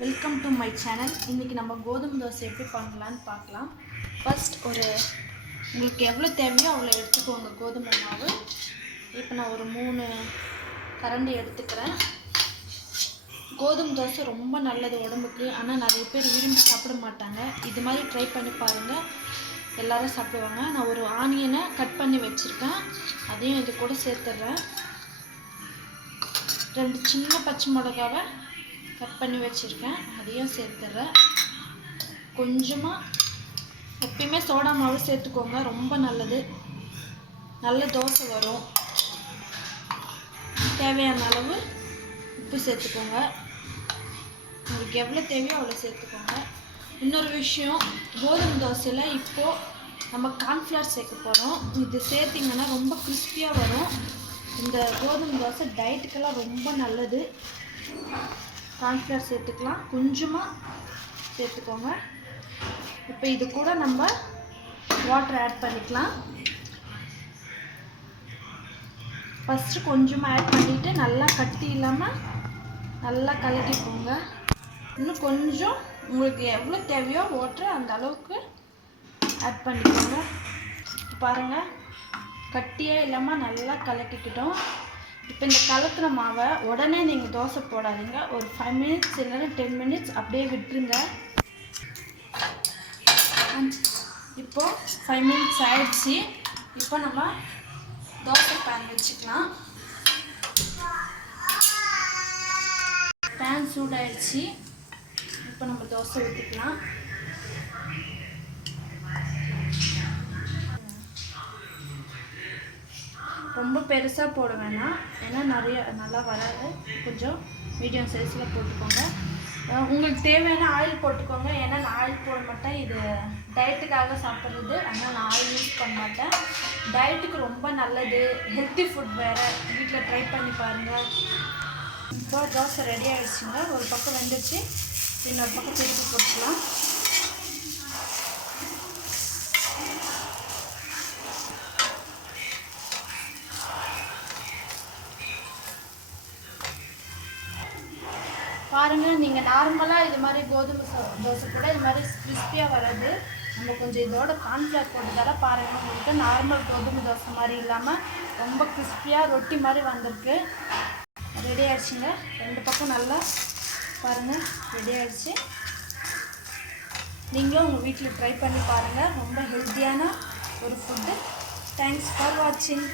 Welcome to my channel. இன்றைக்கி நம்ம கோதுமை தோசை எப்படி பண்ணலான்னு பார்க்கலாம். ஃபர்ஸ்ட் உங்களுக்கு எவ்வளோ தேவையோ அவ்வளோ எடுத்துக்கோங்க கோதுமை மாவு. இப்போ நான் ஒரு 3 கரண்டி எடுத்துக்கிறேன். கோதுமை தோசை ரொம்ப நல்லது உடம்புக்கு. ஆனால் நிறைய பேர் விரும்பி சாப்பிட மாட்டாங்க. இது மாதிரி ட்ரை பண்ணி பாருங்கள், எல்லோரும் சாப்பிடுவாங்க. நான் ஒரு ஆனியனை கட் பண்ணி வச்சுருக்கேன், அதையும் இது கூட சேர்த்துட்றேன். 2 சின்ன பச்சை மிளகாவை கட் பண்ணி வச்சுருக்கேன், அதையும் சேர்த்துட்றேன். கொஞ்சமாக எப்பயுமே சோடா மாவு சேர்த்துக்கோங்க, ரொம்ப நல்லது, நல்ல தோசை வரும். தேவையான அளவு உப்பு சேர்த்துக்கோங்க, உங்களுக்கு எவ்வளோ தேவையோ அவ்வளோ சேர்த்துக்கோங்க. இன்னொரு விஷயம், கோதுமை தோசையில் இப்போது நம்ம கார்ன்ஃப்ளவர் சேர்க்க போகிறோம். இது சேர்த்திங்கன்னா ரொம்ப கிறிஸ்பியாக வரும். இந்த கோதுமை தோசை டயட்டுக்கெல்லாம் ரொம்ப நல்லது. கார்ன்ஃப்ளவர் சேர்த்துக்கலாம், கொஞ்சமாக சேர்த்துக்கோங்க. இப்போ இது கூட நம்ம வாட்டர் ஆட் பண்ணிக்கலாம். ஃபஸ்ட்டு கொஞ்சமாக ஆட் பண்ணிவிட்டு நல்லா கட்டி இல்லாமல் நல்லா கலக்கிக்கோங்க. இன்னும் கொஞ்சம் உங்களுக்கு எவ்வளோ தேவையோ வாட்டர் அந்த அளவுக்கு ஆட் பண்ணிக்கோங்க. பாருங்கள், கட்டியாக இல்லாமல் நல்லா கலக்கிக்கிட்டோம். இப்போ இந்த கலக்கிற மாவை உடனே நீங்கள் தோசை போடாதீங்க, ஒரு 5 மினிட்ஸ் இல்லைன்னா 10 மினிட்ஸ் அப்படியே விட்டுருங்க. இப்போது 5 மினிட்ஸ் ஆயிடுச்சு. இப்போ நம்ம தோசை பேன் வச்சுக்கலாம். பேன் சூடாயிடுச்சு. இப்போ நம்ம தோசை ஊற்றிக்கலாம். ரொம்ப பெருசாக போட வேணாம், ஏன்னா நல்லா வராது. கொஞ்சம் மீடியம் சைஸில் போட்டுக்கோங்க. உங்களுக்கு தேவையான ஆயில் போட்டுக்கோங்க, ஏன்னா நான் ஆயில் போட மாட்டேன். இது டயட்டுக்காக சாப்பிட்றது, ஆனால் நான் ஆயில் யூஸ் பண்ண மாட்டேன். டயட்டுக்கு ரொம்ப நல்லது, ஹெல்த்தி ஃபுட் வேறு. வீட்டில் ட்ரை பண்ணி பாருங்கள். இப்போ தோசை ரெடி ஆகிடுச்சுங்க. ஒரு பக்கம் வெந்துச்சு, இன்னொரு பக்கம் திருப்பி போட்டுக்கலாம். பாருங்கள், நீங்கள் நார்மலாக இது மாதிரி கோதுமை தோசை கூட இது மாதிரி கிறிஸ்பியாக வராது. நம்ம கொஞ்சம் இதோட கார்ன்ஃப்ளவர் போட்டதால பாருங்கள், உங்களுக்கு நார்மல் கோதுமை தோசை மாதிரி இல்லாமல் ரொம்ப கிறிஸ்பியாக ரொட்டி மாதிரி வந்திருக்கு. ரெடி ஆகிடுச்சிங்க. 2 பக்கம் நல்லா பாருங்கள் ரெடி ஆகிடுச்சு. நீங்களும் உங்கள் வீட்டில் ட்ரை பண்ணி பாருங்கள். ரொம்ப ஹெல்த்தியான ஒரு ஃபுட்டு. தேங்க்ஸ் ஃபார் வாட்சிங்.